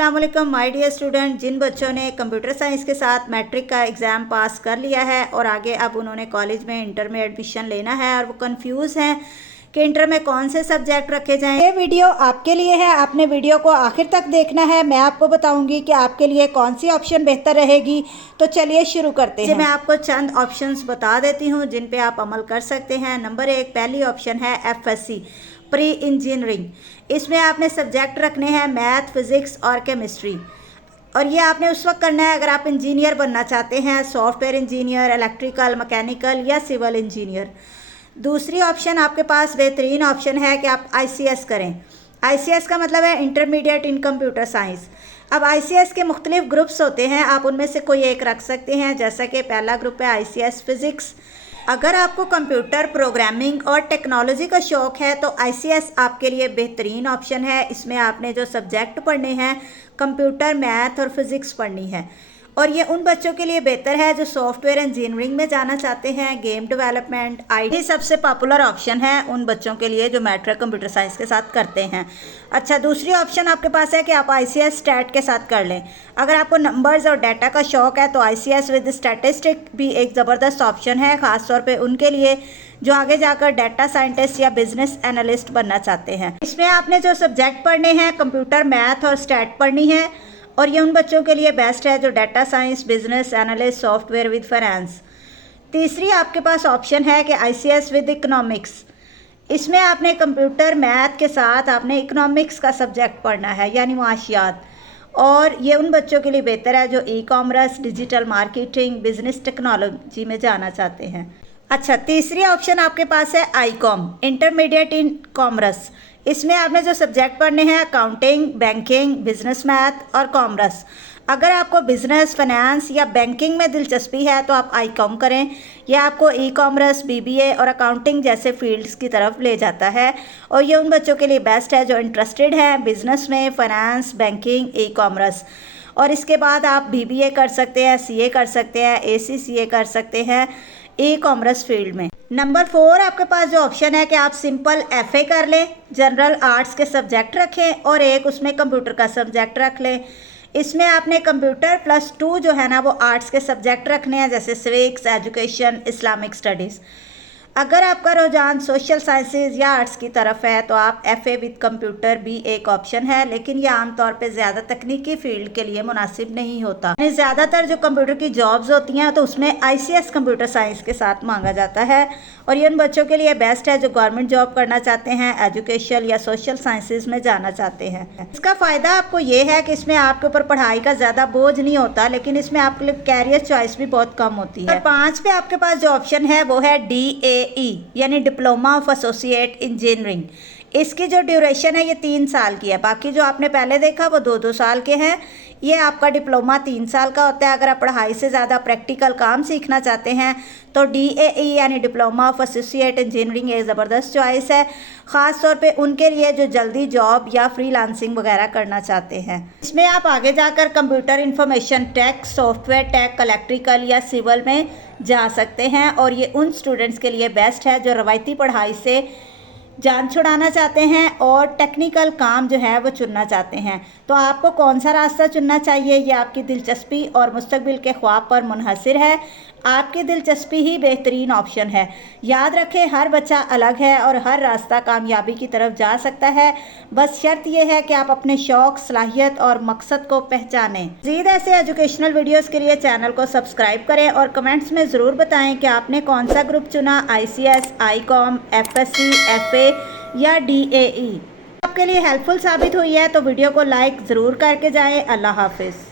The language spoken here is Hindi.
अस्सलाम वालेकुम माय डियर स्टूडेंट। जिन बच्चों ने कंप्यूटर साइंस के साथ मैट्रिक का एग्ज़ाम पास कर लिया है और आगे अब उन्होंने कॉलेज में इंटर में एडमिशन लेना है और वो कंफ्यूज हैं कि इंटर में कौन से सब्जेक्ट रखे जाएं, ये वीडियो आपके लिए है। आपने वीडियो को आखिर तक देखना है। मैं आपको बताऊंगी कि आपके लिए कौन सी ऑप्शन बेहतर रहेगी। तो चलिए शुरू करते हैं। मैं आपको चंद ऑप्शंस बता देती हूँ जिन पे आप अमल कर सकते हैं। नंबर 1 पहली ऑप्शन है FSC प्री इंजीनियरिंग। इसमें आपने सब्जेक्ट रखने हैं मैथ, फिज़िक्स और केमिस्ट्री, और ये आपने उस वक्त करना है अगर आप इंजीनियर बनना चाहते हैं, सॉफ्टवेयर इंजीनियर, इलेक्ट्रिकल, मैकेनिकल या सिविल इंजीनियर। दूसरी ऑप्शन आपके पास बेहतरीन ऑप्शन है कि आप ICS करें। ICS का मतलब है इंटरमीडिएट इन कंप्यूटर साइंस। अब ICS के मुख्तलिफ ग्रुप्स होते हैं, आप उनमें से कोई एक रख सकते हैं। जैसा कि पहला ग्रुप है ICS फिज़िक्स। अगर आपको कंप्यूटर प्रोग्रामिंग और टेक्नोलॉजी का शौक़ है तो ICS आपके लिए बेहतरीन ऑप्शन है। इसमें आपने जो सब्जेक्ट पढ़ने हैं कंप्यूटर, मैथ और फिज़िक्स पढ़नी है, और ये उन बच्चों के लिए बेहतर है जो सॉफ्टवेयर इंजीनियरिंग में जाना चाहते हैं, गेम डेवलपमेंट, IT सबसे पॉपुलर ऑप्शन है उन बच्चों के लिए जो मैट्रिक कंप्यूटर साइंस के साथ करते हैं। अच्छा, दूसरी ऑप्शन आपके पास है कि आप ICS स्टैट के साथ कर लें। अगर आपको नंबर्स और डाटा का शौक़ है तो ICS विद स्टैटिस्टिक भी एक ज़बरदस्त ऑप्शन है, ख़ासतौर पे उनके लिए जो आगे जाकर डाटा साइंटिस्ट या बिजनेस एनालिस्ट बनना चाहते हैं। इसमें आपने जो सब्जेक्ट पढ़ने हैं कंप्यूटर, मैथ और स्टैट पढ़नी है, और ये उन बच्चों के लिए बेस्ट है जो data science, business analyst, software with finance. तीसरी आपके पास ऑप्शन है कि ICS विद इकोनॉमिक्स। इसमें आपने कंप्यूटर, मैथ के साथ आपने इकोनॉमिक्स का सब्जेक्ट पढ़ना है, यानी माशियात, और ये उन बच्चों के लिए बेहतर है जो e-commerce, digital marketing, business technology में जाना चाहते हैं। अच्छा, तीसरी ऑप्शन आपके पास है ICOM इंटरमीडिएट इन कॉमर्स। इसमें आपने जो सब्जेक्ट पढ़ने हैं अकाउंटिंग, बैंकिंग, बिजनेस मैथ और कॉमर्स। अगर आपको बिजनेस, फाइनेंस या बैंकिंग में दिलचस्पी है तो आप ICOM करें। यह आपको ई-कॉमर्स, BBA और अकाउंटिंग जैसे फील्ड्स की तरफ ले जाता है, और ये उन बच्चों के लिए बेस्ट है जो इंटरेस्टेड हैं बिजनेस में, फाइनेंस, बैंकिंग, ई-कॉमर्स। और इसके बाद आप BBA कर सकते हैं, CA कर सकते हैं, ACCA कर सकते हैं ई-कॉमर्स फील्ड में। नंबर 4 आपके पास जो ऑप्शन है कि आप सिंपल FA कर लें, जनरल आर्ट्स के सब्जेक्ट रखें और एक उसमें कंप्यूटर का सब्जेक्ट रख लें। इसमें आपने कंप्यूटर +2 जो है ना वो आर्ट्स के सब्जेक्ट रखने हैं, जैसे सिविक्स, एजुकेशन, इस्लामिक स्टडीज़। अगर आपका रुझान सोशल साइंसेज या आर्ट्स की तरफ है तो आप FA विद कंप्यूटर भी एक ऑप्शन है, लेकिन ये आमतौर पे ज़्यादा तकनीकी फील्ड के लिए मुनासिब नहीं होता। ज़्यादातर जो कंप्यूटर की जॉब्स होती हैं तो उसमें ICS कंप्यूटर साइंस के साथ मांगा जाता है, और ये उन बच्चों के लिए बेस्ट है जो गवर्नमेंट जॉब करना चाहते हैं, एजुकेशन या सोशल साइंसेज में जाना चाहते हैं। इसका फ़ायदा आपको ये है कि इसमें आपके ऊपर पढ़ाई का ज़्यादा बोझ नहीं होता, लेकिन इसमें आपके लिए कैरियर चॉइस भी बहुत कम होती है। 5 पे आपके पास जो ऑप्शन है वो है DAE यानी डिप्लोमा ऑफ एसोसिएट इंजीनियरिंग। इसकी जो ड्यूरेशन है ये 3 साल की है। बाकी जो आपने पहले देखा वो 2-2 साल के हैं, ये आपका डिप्लोमा 3 साल का होता है। अगर आप पढ़ाई से ज़्यादा प्रैक्टिकल काम सीखना चाहते हैं तो DAE यानी डिप्लोमा ऑफ एसोसिएट इंजीनियरिंग एक ज़बरदस्त चॉइस है, ख़ास तौर पे उनके लिए जो जल्दी जॉब या फ्रीलांसिंग वगैरह करना चाहते हैं। इसमें आप आगे जाकर computer information tech, software tech, electrical या सिविल में जा सकते हैं, और ये उन स्टूडेंट्स के लिए बेस्ट है जो रवायती पढ़ाई से जान छुड़ाना चाहते हैं और टेक्निकल काम जो है वो चुनना चाहते हैं। तो आपको कौन सा रास्ता चुनना चाहिए ये आपकी दिलचस्पी और मुस्तकबिल के ख्वाब पर मुनहसर है। आपकी दिलचस्पी ही बेहतरीन ऑप्शन है। याद रखें, हर बच्चा अलग है और हर रास्ता कामयाबी की तरफ जा सकता है। बस शर्त यह है कि आप अपने शौक़, सलाहियत और मकसद को पहचानें। मज़ीद ऐसे एजुकेशनल वीडियोस के लिए चैनल को सब्सक्राइब करें और कमेंट्स में ज़रूर बताएं कि आपने कौन सा ग्रुप चुना, ICS, ICOM, FSC, FA या DAE। आपके लिए हेल्पफुल साबित हुई है तो वीडियो को लाइक ज़रूर करके जाएँ। अल्लाह हाफिज़।